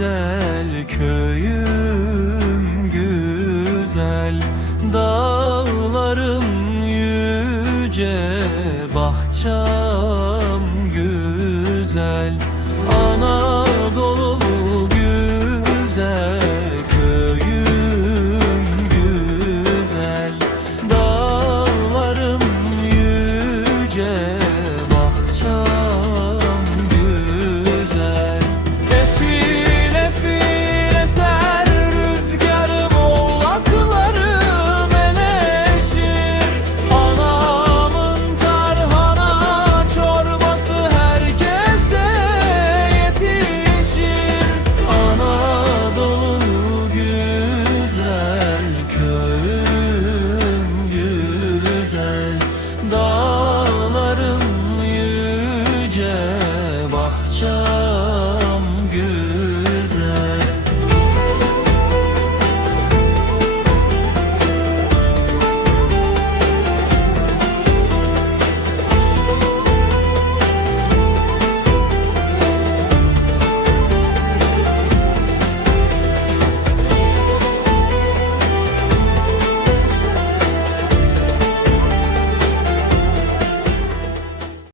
güzel köyüm güzel Dağlarım yüce bahçem güzel Anadolu